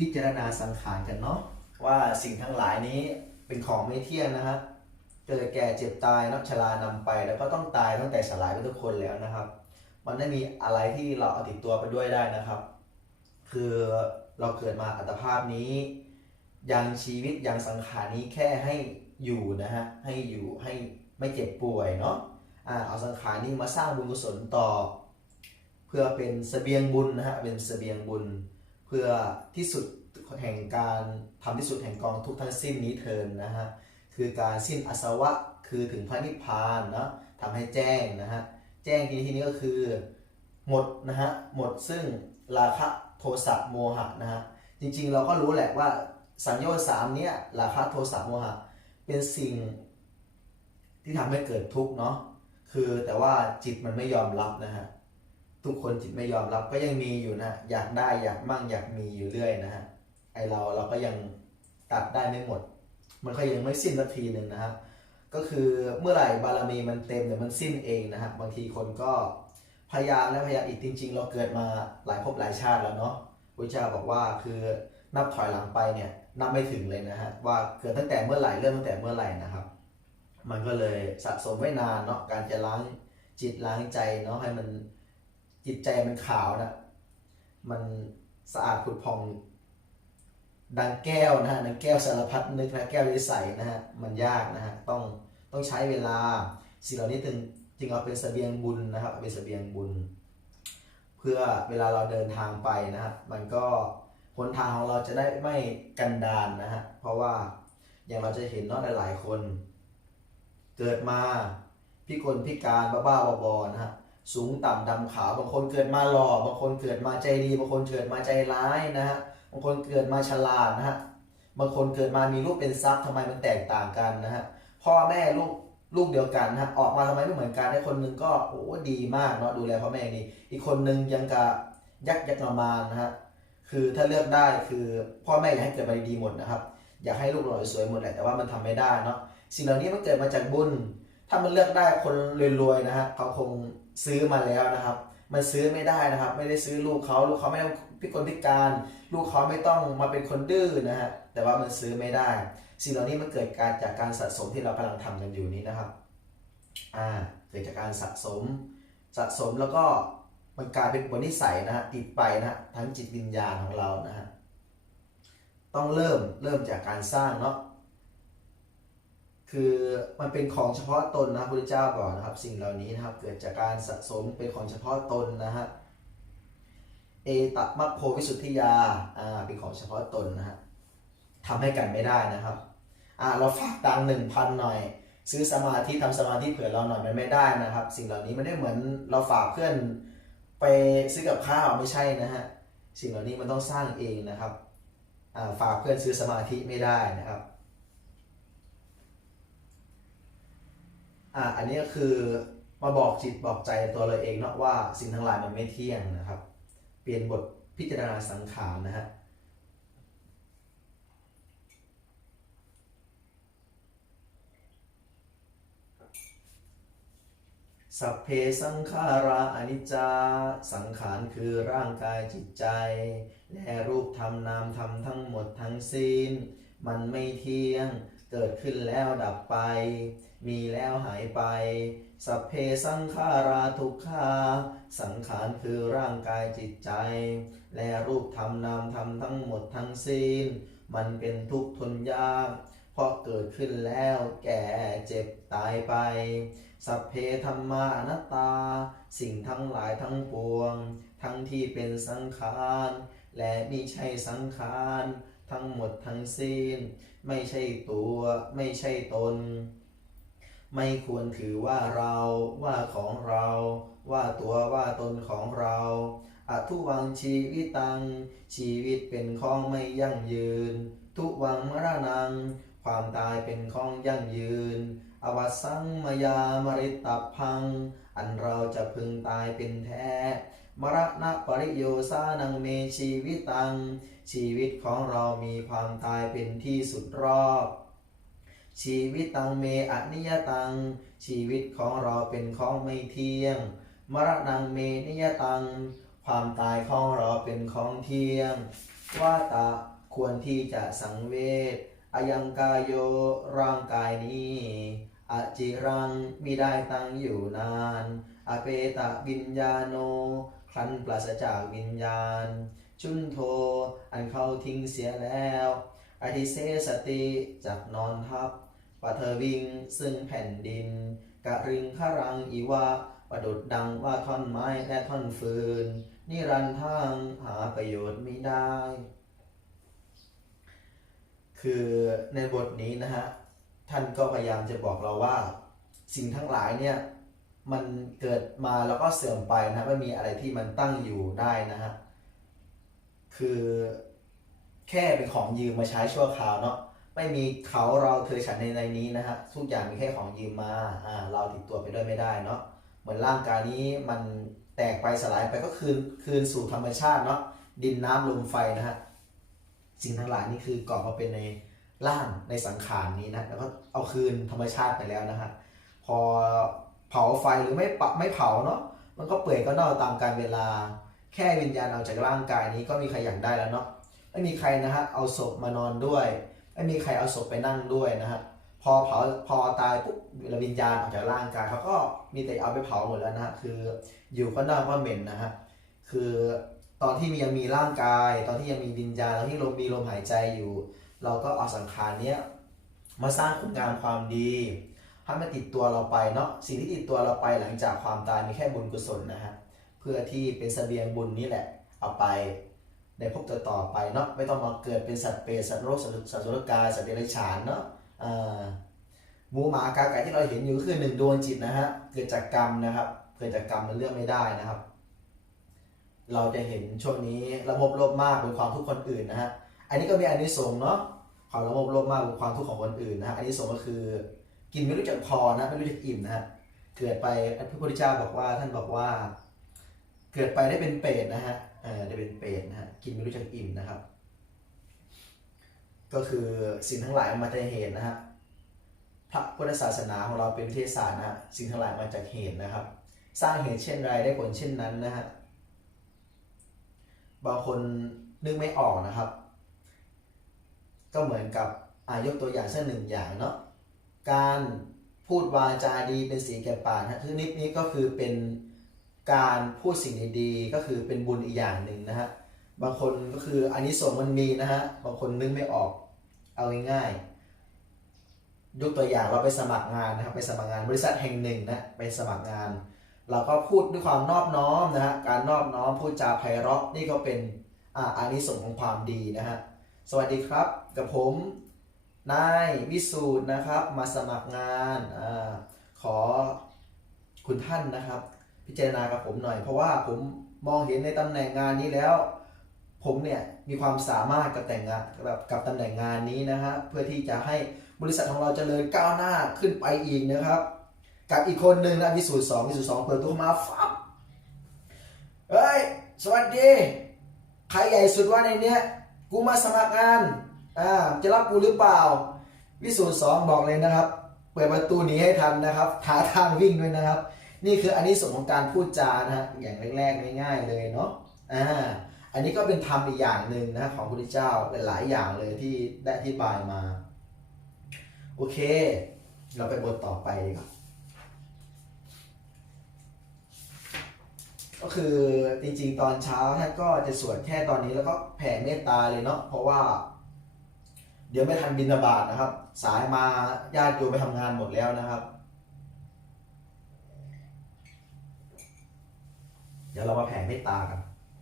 พิจารณาสังขารกันเนาะว่าสิ่งทั้งหลายนี้เป็นของไม่เที่ยงนะฮะเกิดแก่เจ็บตายนับชรานำไป แล้วก็ต้องตายตั้งแต่สลายไปทุกคนแล้วนะครับ มันไม่มีอะไรที่เราเอาติดตัวไปด้วยได้นะครับ คือเราเกิดมาอัตภาพนี้ยังชีวิตยังสังขารนี้แค่ให้อยู่นะฮะให้อยู่ให้ไม่เจ็บป่วยเนาะอ่าเอาสังขารนี้มาสร้างบุญกุศลต่อ เพื่อเป็นเสบียงบุญนะฮะเป็นเสบียงบุญ พื่อที่สุดแห่งการทำที่สุดแห่งกองทุกทั้งสิ้นนี้เทินนะฮะคือการสิ้นอาสวะคือถึงพระนิพพานเนาะทำให้แจ้งนะฮะแจ้งที่ที่นี้ก็คือหมดนะฮะหมดซึ่งราคะโทสะโมหะนะฮะจริงๆเราก็รู้แหละว่าสัญญาสามเนี้ยราคะโทสะโมหะเป็นสิ่งที่ทำให้เกิดทุกข์เนาะคือแต่ว่าจิตมันไม่ยอมรับนะฮะ ทุกคนจิตไม่ยอมรับก็ยังมีอยู่นะ อยากได้อยากมั่งอยากมีอยู่เรื่อยนะฮะไอเราเราก็ยังตัดได้ไม่หมด มันก็ยังไม่สิ้นสักทีหนึ่งนะฮะก็คือเมื่อไหร่บารมีมันเต็มเดี๋ยวมันสิ้นเองนะฮะบางทีคนก็พยายามและพยายามอีกจริง ๆ เราเกิดมาหลายภพหลายชาติแล้วเนาะพระเจ้าบอกว่าคือนับถอยหลังไปเนี่ยนับไม่ถึงเลยนะฮะว่าเกิดตั้งแต่เมื่อไหร่เริ่มตั้งแต่เมื่อไหร่นะครับ มันก็เลยสะสมไว้นานเนาะการจะล้างจิตล้างใจเนาะให้มัน จิตใจมันขาวนะมันสะอาดผุดผ่อง ดังแก้วนะฮะดังแก้วสารพัดนึกนะแก้วใสๆนะฮะมันยากนะฮะต้องต้องใช้เวลาสิ่งเหล่านี้ถึงจึงเอาเป็นเสบียงบุญนะครับเอาเป็นเสบียงบุญ เพื่อเวลาเราเดินทางไปนะฮะมันก็หนทางของเราจะได้ไม่กันดานนะฮะเพราะว่าอย่างเราจะเห็นเนาะหลาย ๆ คน เกิดมาพิกลพิการบ้าๆบอๆนะฮะ สูงต่ำดำขาวบางคนเกิดมาหล่อบางคนเกิดมาใจดีบางคนเกิดมาใจร้ายนะฮะบางคนเกิดมาฉลาดนะฮะบางคนเกิดมามีลูกเป็นทรัพย์ทำไมมันแตกต่างกันนะฮะพ่อแม่ลูกลูกเดียวกันนะฮะออกมาทำไมไม่เหมือนกันไอ้คนหนึงก็โอ้ดีมากเนาะดูแลพ่อแม่ดีอีกคนหนึงยังกะยักยักงามานนะฮะคือถ้าเลือกได้คือพ่อแม่อยากให้เกิดมาดีหมดนะครับ อยากให้ลูกหล่อสวยหมดแหละแต่ว่ามันทำไม่ได้เนาะสิ่งเหล่านี้มันเกิดมาจากบุญ ถ้ามันเลือกได้คนรวยๆนะฮะเขาคงซื้อมาแล้วนะครับ มันซื้อไม่ได้นะครับ ไม่ได้ซื้อลูกเขาลูกเขาไม่ต้องพิกลพิการ ลูกเขาไม่ต้องมาเป็นคนดื้อนะฮะแต่ว่ามันซื้อไม่ได้ สิ่งเหล่านี้มันเกิดการจากการสะสมที่เรากำลังทำกันอยู่นี้นะครับอ่าเกิดจากการสะสมสะสมแล้วก็มันกลายเป็นบทนิสัยนะฮะติดไปนะฮะทั้งจิตวิญญาณของเรานะฮะต้องเริ่มเริ่มจากการสร้างเนาะ คือมันเป็นของเฉพาะตนนะพระพุทธเจ้าบอกนะครับ สิ่งเหล่านี้นะครับ เกิดจากการสะสมเป็นของเฉพาะตนนะฮะเอตมัคโพวิสุทธิยาอ่าเป็นของเฉพาะตนนะฮะทำให้กันไม่ได้นะครับอ่าเราฝากตังหนึ่งพันหน่อย ซื้อสมาธิทำสมาธิเผื่อเราหน่อยมันไม่ได้นะครับ สิ่งเหล่านี้ไม่ได้เหมือนเราฝากเพื่อนไปซื้อกับข้าวไม่ใช่นะฮะสิ่งเหล่านี้มันต้องสร้างเองนะครับฝากเพื่อนซื้อสมาธิไม่ได้นะครับ อ่าอันนี้ก็คือมาบอกจิตบอกใจตัวเราเองเนาะว่าสิ่งทั้งหลายมันไม่เที่ยงนะครับ เปลี่ยนบทพิจารณาสังขารนะฮะสัพเพสังขาราอนิจจา สังขารคือร่างกายจิตใจ และรูปธรรมนามธรรมทั้งหมดทั้งสิ้น มันไม่เที่ยง เกิดขึ้นแล้วดับไป มีแล้วหายไป สัพเพสังขาราทุกขาสังขารคือร่างกายจิตใจ และรูปธรรมนามธรรมทั้งหมดทั้งสิ้น มันเป็นทุกข์ทนยาก เพราะเกิดขึ้นแล้วแก่เจ็บตายไป สัพเพธรรมานัตตา สิ่งทั้งหลายทั้งปวง ทั้งที่เป็นสังขาร และมิใช่สังขาร ทั้งหมดทั้งสิ้น ไม่ใช่ตัวไม่ใช่ตน ไม่ควรถือว่าเราว่าของเรา ว่าตัวว่าตนของเราอทุวังชีวิตัง ชีวิตเป็นของไม่ยั่งยืน ทุวังมรณัง ความตายเป็นของยั่งยืน อวสสังมยามริตตพัง อันเราจะพึงตายเป็นแท้ มรณะปริโยสานังเมชีวิตัง ชีวิตของเรามีความตายเป็นที่สุดรอบ ชีวิตตังเมอนิยตัง ชีวิตของเราเป็นของไม่เที่ยง มรณังเมนิยตัง ความตายของเราเป็นของเที่ยง ว่าตาควรที่จะสังเวชอายังกายโยร่างกายนี้อจิรังมิได้ตั้งอยู่นาน อเปตะวิญญาโน ครั้นปราศจากวิญญาณ ชุนโท อันเขาทิ้งเสียแล้วอธิเสสติจากนอนทับปัทวิงซึ่งแผ่นดิน กะริงขรังอีวะประดุดดังว่าท่อนไม้และท่อนฟืน นิรันทางหาประโยชน์ไม่ได้ คือในบทนี้นะฮะ ท่านก็พยายามจะบอกเราว่า สิ่งทั้งหลายเนี่ย มันเกิดมาแล้วก็เสื่อมไปนะไม่มีอะไรที่มันตั้งอยู่ได้นะฮะคือแค่เป็นของยืมมาใช้ชั่วคราวเนาะไม่มีเขาเราเธอฉันในในนี้นะฮะทุกอย่างมีแค่ของยืมมาอ่าเราติดตัวไปด้วยไม่ได้เนาะเหมือนร่างกายนี้มันแตกไปสลายไปก็คืนคืนสู่ธรรมชาติเนาะดินน้ำลมไฟนะฮะสิ่งทั้งหลายนี่คือก่อมาเป็นในร่างในสังขารนี้นะแล้วก็เอาคืนธรรมชาติไปแล้วนะฮะพอ เผาไฟหรือไม่ปะไม่เผาเนาะมันก็เปื่อยก็เน่าตามกาลเวลา แค่วิญญาณออกจากร่างกายนี้ก็มีใครอยากได้แล้วเนาะไม่มีใครนะฮะเอาศพมานอนด้วย ไม่มีใครเอาศพไปนั่งด้วยนะฮะพอเผาพอตายปุ๊บวิญญาณออกจากร่างกายเขาก็มีแต่เอาไปเผาหมดแล้วนะฮะคืออยู่ก็น่าก็เหม็นนะฮะคือตอนที่มียังมีร่างกาย ตอนที่ยังมีวิญญาณตอนที่ลมมีลมหายใจอยู่ เราก็เอาสังขารเนี้ยมาสร้างคุณงามความดี ให้มันติดตัวเราไปเนาะสิ่งที่ติดตัวเราไปหลังจากความตายมีแค่บุญกุศลนะฮะเพื่อที่เป็นเสบียงบุญนี่แหละเอาไปในภพต่อต่อไปเนาะไม่ต้องมาเกิดเป็นสัตว์เปรตสัตว์โรคสัตว์สัตว์สุรกายสัตว์เดรัจฉานเนาะหมูหมากาไก่ที่เราเห็นอยู่คือหนึ่งดวงจิตนะฮะเกิดจากกรรมนะครับเกิดจากกรรมมันเลือกไม่ได้นะครับ เราจะเห็นช่วงนี้ระบบโลภมากบนความทุกข์คนอื่นนะฮะอันนี้ก็มีอานิสงส์เนาะความระบบโลภมากบนความทุกข์ของคนอื่นนะฮะอันนี้สงก็คือ กินไม่รู้จักพอนะไม่รู้จักอิ่มนะฮะเกิดไปพระพุทธเจ้าบอกว่าท่านบอกว่า เกิดไปได้เป็นเปรตนะฮะได้เป็นเปรตนะฮะกินไม่รู้จักอิ่มนะครับ ก็คือสิ่งทั้งหลายมาจากเหตุนะฮะพระพุทธศาสนาของเราเป็นวิทศาสตร์นะฮะสิ่งทั้งหลายมาจากเหตุนะครับ สร้างเหตุเช่นไรได้ผลเช่นนั้นนะฮะบางคนนึกไม่ออกนะครับ ก็เหมือนกับอายกตัวอย่างเช่นหนึ่งอย่างเนาะ การพูดวาจาดีเป็นสีแก่ปากนะคือนิดนี้ก็คือเป็นการพูดสิ่งดีๆก็คือเป็นบุญอีกอย่างหนึ่งนะฮะบางคนก็คืออันนี้ส่งส์มันมีนะฮะบางคนนึกไม่ออกเอาง่ายๆยกตัวอย่างเราไปสมัครงานนะครับไปสมัครงานบริษัทแห่งหนึ่งนะไปสมัครงาน เราก็พูดด้วยความนอบน้อมนะฮะการนอบน้อมพูดจาไพเราะนี่ก็เป็นอ่าอานิสงส์ของความดีนะฮะสวัสดีครับกับผม นายวิสูตรนะครับมาสมัครงานอขอคุณท่านนะครับ พิจารณากับผมหน่อย เพราะว่าผมมองเห็นในตำแหน่งงานนี้แล้ว ผมเนี่ยมีความสามารถกับแต่งงานกับกับตำแหน่งงานนี้นะฮะเพื่อที่จะให้บริษัทของเราเจริญก้าวหน้าขึ้นไปอีกนะครับ กับอีกคนหนึ่งนะวิสูตรสองวิสูตรสองเปิดตัวมาฟับเฮ้ยสวัสดีใครใหญ่สุดว่าในเนี้ยกูมาสมัครงาน อ่าจะรับกูหรือเปล่า วิสูตรสองบอกเลยนะครับ เปิดประตูหนีให้ทันนะครับหาทางวิ่งด้วยนะครับ นี่คืออันนี้ส่งของการพูดจานะฮะอย่างแรกๆง่ายๆเลยเนาะอ่าอันนี้ก็เป็นธรรมอีกอย่างหนึ่งนะของพระพุทธเจ้าหลายๆอย่างเลยที่ได้อธิบายมา โอเค เราไปบทต่อไปดีกว่าก็คือจริงๆตอนเช้าท่านก็จะสวดแค่ตอนนี้แล้วก็แผ่เมตตาเลยเนาะเพราะว่า เดี๋ยวไม่ทันบินบาตนะครับ สายมาญาติโยมไปทำงานหมดแล้วนะครับ เดี๋ยวเรามาแผ่เมตตากัน